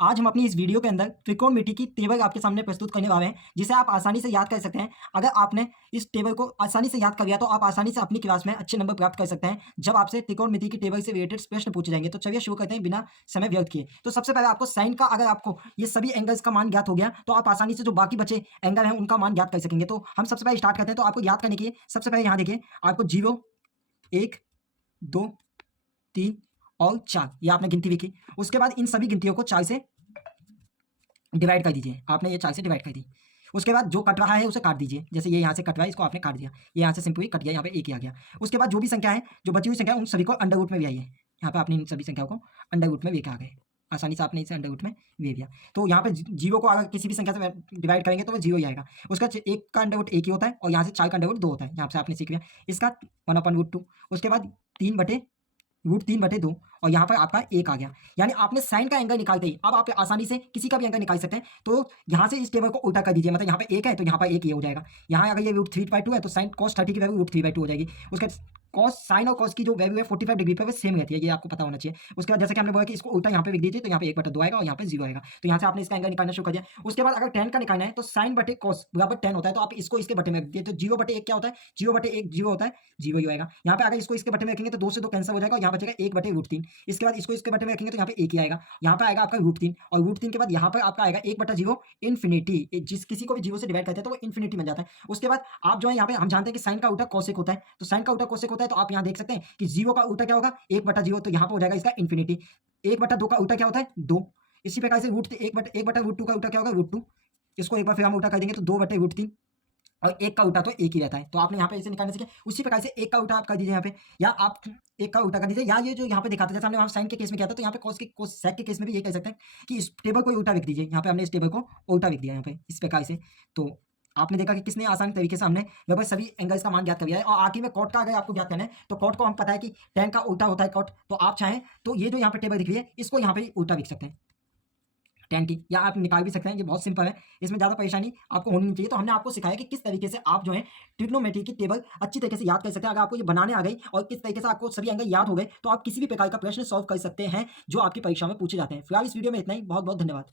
आज हम अपनी इस वीडियो के अंदर त्रिकोणमिति की टेबल आपके सामने प्रस्तुत करने वाले हैं, जिसे आप आसानी से याद कर सकते हैं। अगर आपने इस टेबल को आसानी से याद कर लिया तो आप आसानी से अपनी क्लास में अच्छे नंबर प्राप्त कर सकते हैं, जब आपसे त्रिकोणमिति की टेबल से रिलेटेड प्रश्न पूछे जाएंगे। तो चलिए शुरू करते हैं बिना समय व्यर्थ किए। तो सबसे पहले आपको साइन का, अगर आपको ये सभी एंगल्स का मान ज्ञात हो गया तो आप आसानी से जो बाकी बचे एंगल हैं उनका मान ज्ञात कर सकेंगे। तो हम सबसे पहले स्टार्ट करते हैं। तो आपको याद करने के लिए सबसे पहले यहाँ देखिए, आपको 0, 1, 2, 3 और 4 ये आपने गिनती लिखी। उसके बाद इन सभी गिनतियों को 4 से डिवाइड कर दीजिए। आपने ये 4 से डिवाइड कर दी। उसके बाद जो कट रहा है उसे काट दीजिए। जैसे ये यहाँ से कट रहा है, इसको आपने काट दिया, ये यहाँ से सिंपली कट गया, यहाँ पे एक ही आ गया। उसके बाद जो भी संख्या है, जो बची हुई संख्या है, उन सभी को अंडर रूट में ले आइए। यहाँ पे आपने इन सभी संख्याओं को अंडर रूट में लेके आ गए। आसानी से आपने इसे अंडर रूट में ले लिया। तो यहाँ पे जीरो को अगर किसी भी संख्या से डिवाइड करेंगे तो वो जीरो ही आएगा। उसका एक का अंडर रूट एक ही होता है और यहाँ से 4 का अंडर रूट 2 होता है। यहाँ से आपने सीख लिया। इसका 1/√2। उसके बाद 3/√3/2 और यहाँ पर आपका 1 आ गया। यानी आपने साइन का एंगल निकालते ही अब आप आसानी से किसी का भी एंगल निकाल सकते हैं। तो यहाँ से इस टेबल को उल्टा कर दीजिए। मतलब यहाँ पे 1 है तो यहाँ पर 1 ये हो जाएगा। यहाँ अगर ये √3/2 है तो साइन cos 30 की वैल्यू √3/2 हो जाएगी। उसका कॉस, साइन और कॉस की जो वैल्यू है 45 डिग्री पर वो सेम रहती है, ये आपको पता होना चाहिए। उसके बाद जैसे कि हमने बोला कि इसको उल्टा यहाँ पे लिख दीजिए तो यहाँ पे 1/2 आएगा और यहाँ पे 0 आएगा। तो यहाँ से आपने इसका एंगल निकालना शुरू कर दिया। उसके बाद अगर tan का निकालना है तो साइन बटे कॉस बराबर tan होता है। तो आप इसको इसके बटे में रख दीजिए। तो 0/1 क्या होता है? 0/1 0 होता है, 0 ही आएगा। यहाँ पे अगर इसको इसके बटे में रखेंगे तो 2 से 2 कैंसिल हो जाएगा और यहाँ बचेगा 1/√3। इसके बाद इसको इसके बटे में रखेंगे तो यहाँ पे 1 ही आएगा। यहाँ पे आएगा आपका √3 और √3 के बाद यहाँ पर आपका आएगा 1/0 इन्फिनिटी। जिस किसी को भी 0 से डिवाइड करते हैं तो वो इन्फिनिटी बन जाता है। उसके बाद आप जो है यहाँ पे हम जानते हैं कि साइन का उल्टा कोसेक होता है। तो साइन का उल्टा कोसेक होता है तो आप यहाँ देख सकते हैं कि 0 का उल्टा क्या होगा? 1/0। तो यहाँ पे हो जाएगा इसका इन्फिनिटी। 1/2 का उल्टा क्या होता है? 2। इसी प्रकार से √1/√2 का उल्टा क्या होगा? √2। इसको एक बार फिर हम उल्टा कर देंगे तो 2/√3 और 1 का उल्टा तो 1 ही रहता है। तो आपने यहाँ पे इसे निकालने सीखे। उसी प्रकार से 1 का उल्टा आप कर दीजिए यहाँ पे, या आप 1 का उल्टा कर दीजिए, या ये जो यहाँ पे दिखाते हैं जैसे हमने वहाँ साइन के केस में किया था तो यहाँ पे कॉस सेक के केस में भी ये कह सकते हैं कि इस टेबल को उल्टा लिख दीजिए। यहाँ पे हमने इस टेबल को उल्टा लिख दिया यहाँ पे इस प्रकार से। तो आपने देखा कि किसने आसान तरीके से हमने लगभग सभी एंगल्स का मान ज्ञात कर दिया है। और आखिर में कॉट का अगर आपको ज्ञात करना है तो कॉट को हम पता है कि tan का उल्टा होता है कॉट। तो आप चाहें तो ये जो यहाँ पे टेबल दिख रही है इसको यहाँ पे उल्टा लिख सकते हैं tan की, या आप निकाल भी सकते हैं। ये बहुत सिंपल है, इसमें ज़्यादा परेशानी आपको होनी नहीं चाहिए। तो हमने आपको सिखाया कि किस तरीके से आप जो है ट्रिग्नोमेट्री की टेबल अच्छी तरीके से याद कर सकते हैं। अगर आपको ये बनाने आ गई और किस तरीके से आपको सभी एंगल याद हो गए तो आप किसी भी प्रकार का प्रश्न सॉल्व कर सकते हैं जो आपकी परीक्षा में पूछे जाते हैं। फिलहाल इस वीडियो में इतना ही। बहुत बहुत धन्यवाद।